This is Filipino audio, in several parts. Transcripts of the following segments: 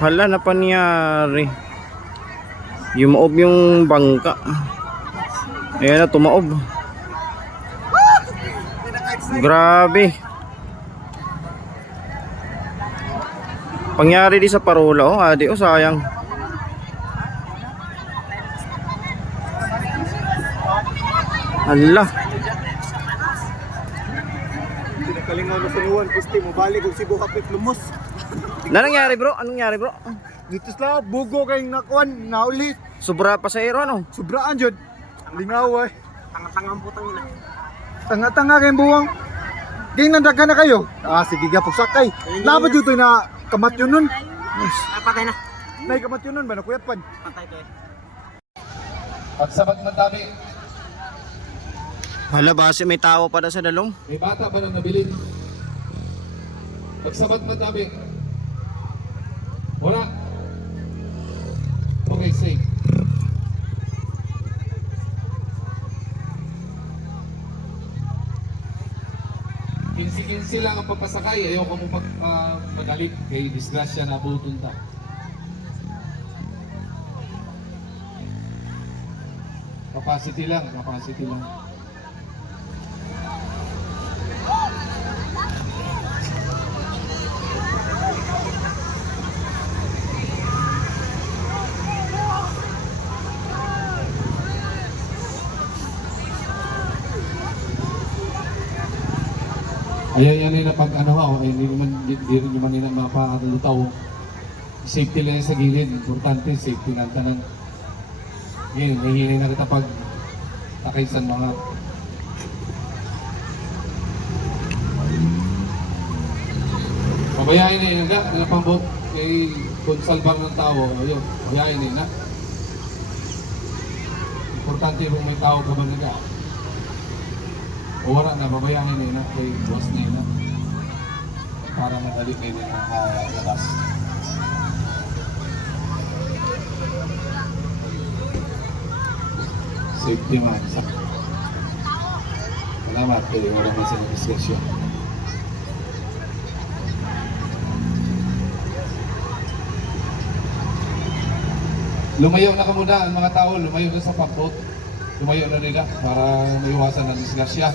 Hala na pangyari. Yumaob yung bangka. Ayan na, tumaob. Grabe. Pangyari di sa parola. Oh, adi, oh, sayang. Hala. Kalingaw na sa nuwan, piste mo balik kung Cebu kapit lumos. Na nangyari bro? Anong nangyari bro? Dito sa bugo kayong nakuan, naulit. Sobra pa sa ero ano? Sobraan jud. Lingaw ay. Tanga-tanga ang putang ina. Tanga-tanga kayong buwang. Ging nandaga na kayo. Ah, sige gapog sakay. Laban dito na kamat yun nun. Ah, patay na. Nay kamat yun nun ba nakuyat pan. Patay kayo. Pagsabat ng dami, Hala, base may tao pa na sa dalong. may bata ba nang nabilin? Pagsabat ng dami, wala. Okay, safe. Kinsi-kinsi lang ang papasakay. Ayaw ka mo magalit kay disgrasya na butunta. Capacity lang, capacity lang. Ayan yan na pag ano ha, hindi rin naman nila mapakalutaw. Safety lang sa gilid, importante safety ng tanan. Ngayon, nahihiling na kita pag takay sa mga pabayain na yun nga, napambot kay konsalbar ng tao, ayun, pabayain na yun na. Importante kung may tao ka ba nga. O wala na, babayahin na yun na kay boss na yun na. Para madali kayo din nakalabas. Safety man. Salamat kayo, wala man sa diskusyon. Lumayo na ka muna ang mga tao, lumayo na sa pambot. Lumayo na nila para maiwasan ng disgrasya.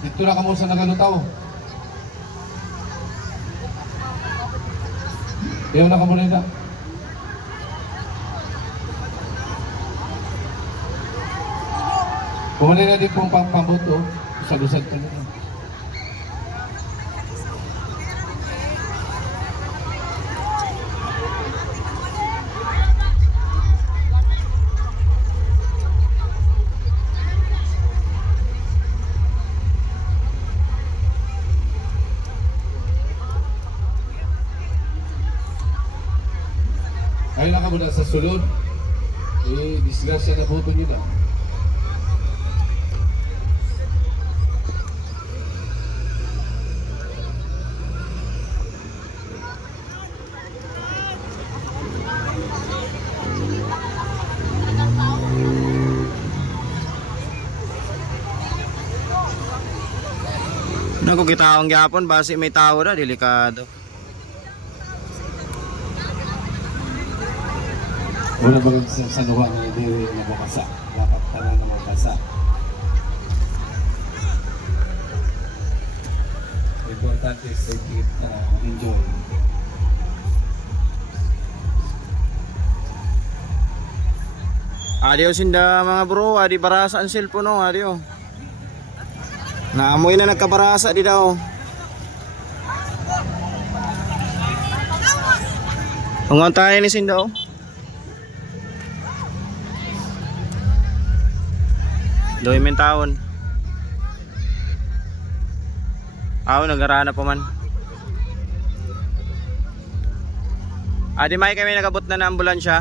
Dito na ka muna sa nagalutaw. Ayaw na ka muna nila. Pumali na din pong pambot, oh. Usad-usad pa nila. Ayaw na ka muna sa sulod. Disgrasya na buto nyo na. Naku, kitaong gyapon base may tao na, delikado. Wala ba sa luwa na hindi nababasa? Dapat pala na mabasa. Importante sa keep enjoy. Adiyo sinda mga bro, adi barasa ang cellphone no, adiyo. Naamoy na nagkabarasa di daw. Tungon tayo ni sinda oh. Doy men taon. Aw nagarana pa man. Adi may kami nagabot na ng ambulansya.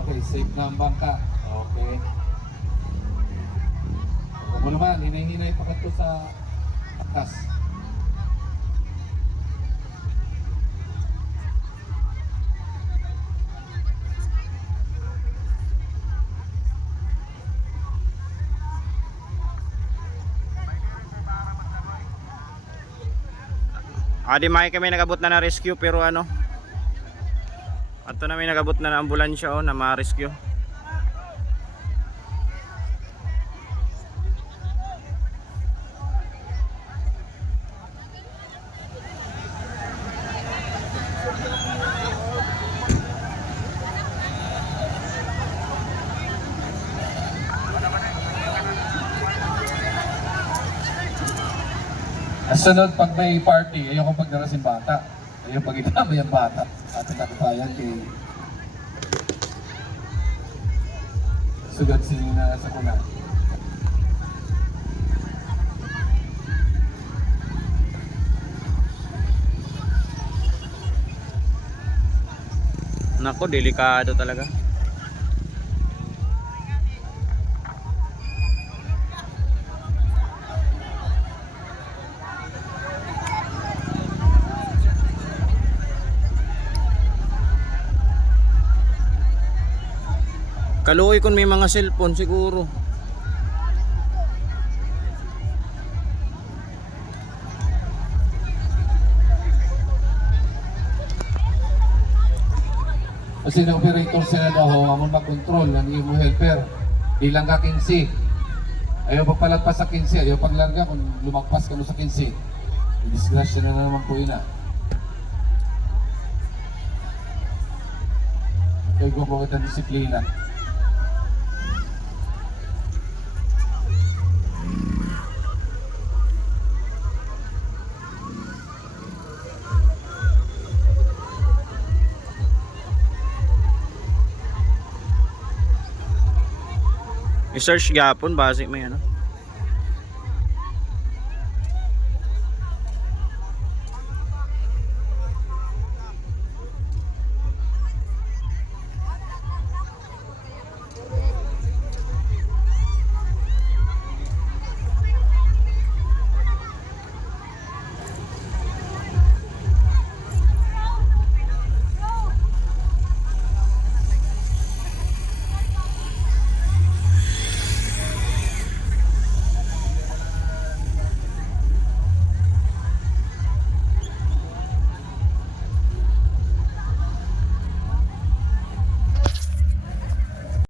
Okay, safe na ang bangka. Okay. Huwag mo naman, hinay-hinay pa ka to sa atas. Adi may kami nagabot na na rescue pero ano. Ato na may nagabot na na ambulansya na ma-rescue. Sunod, pag may party, ayoko pag narasin bata. Ayoko pag itamay ang bata. Ating katibayan kay sugat sinina sa kulang. Nako, delikado talaga. Kaluoy kung may mga cellphone siguro. Kasi na operator sila daw ho, amon mag-control ng imo helper. Ilang ka 15. Ayaw pagpalagpas sa 15, ayaw paglarga kung lumagpas ka mo sa 15. Disgrasya na naman po ina. Kaya ko po kita disiplina. I-search gapon base may ano.